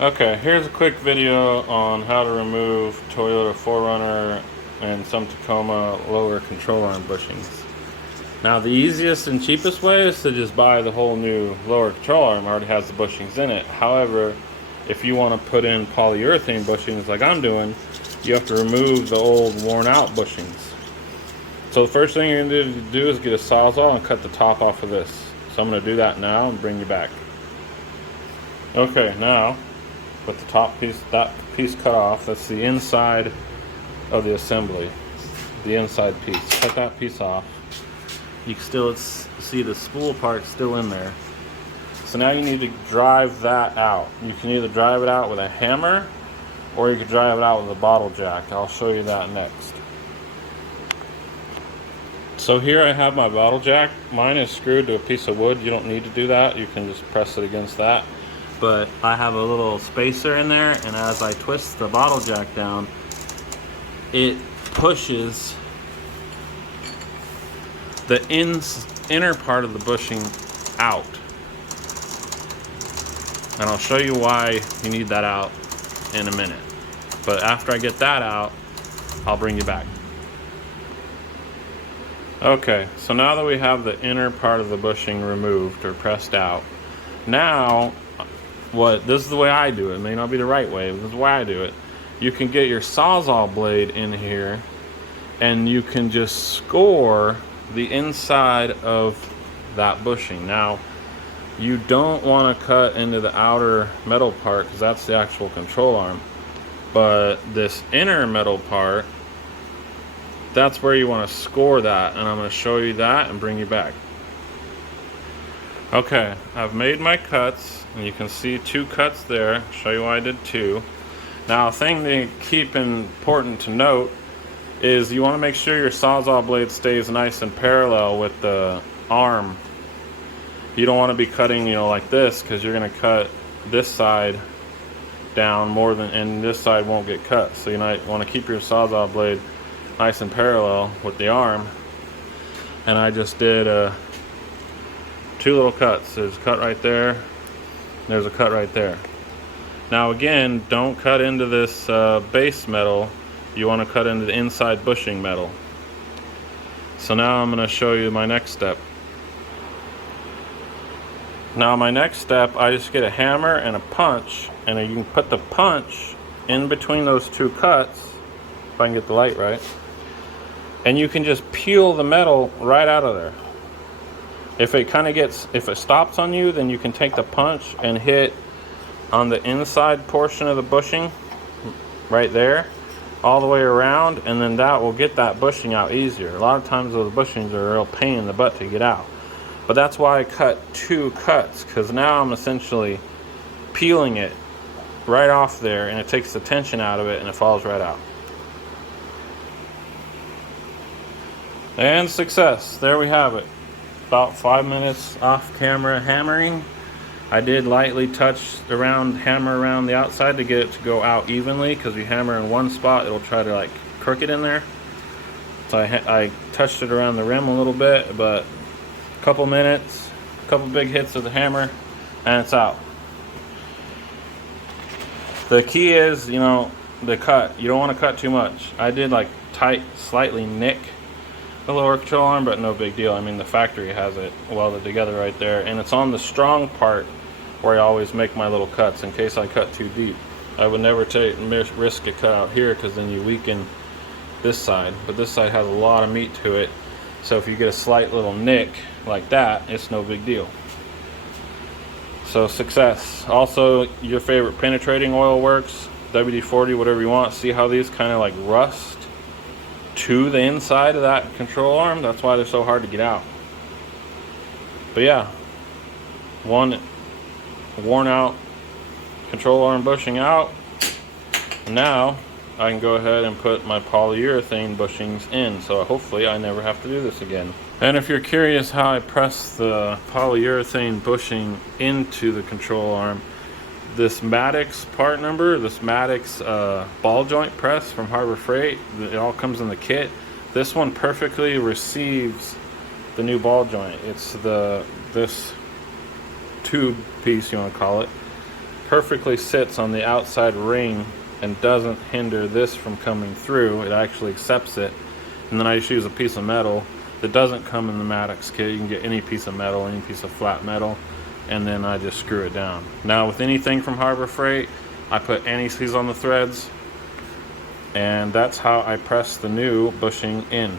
Okay, here's a quick video on how to remove Toyota 4runner and some Tacoma lower control arm bushings. Now the easiest and cheapest way is to just buy the whole new lower control arm. It already has the bushings in it. However, if you want to put in polyurethane bushings like I'm doing, you have to remove the old worn out bushings. So the first thing you're going to do is get a sawzall and cut the top off of this. So I'm going to do that now and bring you back. Okay, now with the top piece, that piece cut off, that's the inside of the assembly, the inside piece. Cut that piece off. You can still see the spool part still in there. So now you need to drive that out. You can either drive it out with a hammer or you can drive it out with a bottle jack. I'll show you that next. So here I have my bottle jack. Mine is screwed to a piece of wood. You don't need to do that. You can just press it against that. But I have a little spacer in there, and as I twist the bottle jack down, it pushes the inner part of the bushing out. And I'll show you why you need that out in a minute. But after I get that out, I'll bring you back. Okay, so now that we have the inner part of the bushing removed or pressed out, now this is the way I do it. It may not be the right way, but this is the way I do it. You can get your sawzall blade in here and you can just score the inside of that bushing. Now, you don't want to cut into the outer metal part because that's the actual control arm. But this inner metal part, that's where you want to score that, and I'm going to show you that and bring you back. Okay, I've made my cuts, and you can see 2 cuts there. I'll show you why I did 2. Now, a thing to keep important to note is you want to make sure your sawzall blade stays nice and parallel with the arm. You don't want to be cutting, like this, because you're going to cut this side down more than, and this side won't get cut. So you might want to keep your sawzall blade nice and parallel with the arm. And I just did 2 little cuts. There's a cut right there. There's a cut right there. Now again, don't cut into this base metal. You want to cut into the inside bushing metal. So now I'm going to show you my next step. Now my next step, I just get a hammer and a punch, and you can put the punch in between those 2 cuts, if I can get the light right, and you can just peel the metal right out of there. If it stops on you, then you can take the punch and hit on the inside portion of the bushing, right there, all the way around, and then that will get that bushing out easier. A lot of times those bushings are a real pain in the butt to get out. But that's why I cut 2 cuts, because now I'm essentially peeling it right off there, and it takes the tension out of it, and it falls right out. And success. There we have it. About 5 minutes off camera hammering. I did lightly hammer around the outside to get it to go out evenly, because if you hammer in one spot, it'll try to crook it in there. So I touched it around the rim a little bit, but a couple minutes, a couple big hits of the hammer, and it's out. The key is, the cut. You don't want to cut too much. I did tight, slightly nick the lower control arm, but no big deal. I mean, the factory has it welded together right there, and it's on the strong part where I always make my little cuts in case I cut too deep. I would never risk a cut out here, because then you weaken this side, but this side has a lot of meat to it, so if you get a slight little nick like that, it's no big deal. So success. Also, your favorite penetrating oil works, WD-40, whatever you want. See how these kind of rust to the inside of that control arm? That's why they're so hard to get out. But yeah, one worn out control arm bushing out. Now I can go ahead and put my polyurethane bushings in, so hopefully I never have to do this again. And if you're curious how I press the polyurethane bushing into the control arm, this Maddox part number, this Maddox ball joint press from Harbor Freight, it all comes in the kit. This one perfectly receives the new ball joint. It's this tube piece, you want to call it, perfectly sits on the outside ring and doesn't hinder this from coming through. It actually accepts it. And then I just use a piece of metal that doesn't come in the Maddox kit. You can get any piece of metal, any piece of flat metal, and then I just screw it down. Now with anything from Harbor Freight, I put anti-seize on the threads, and that's how I press the new bushing in.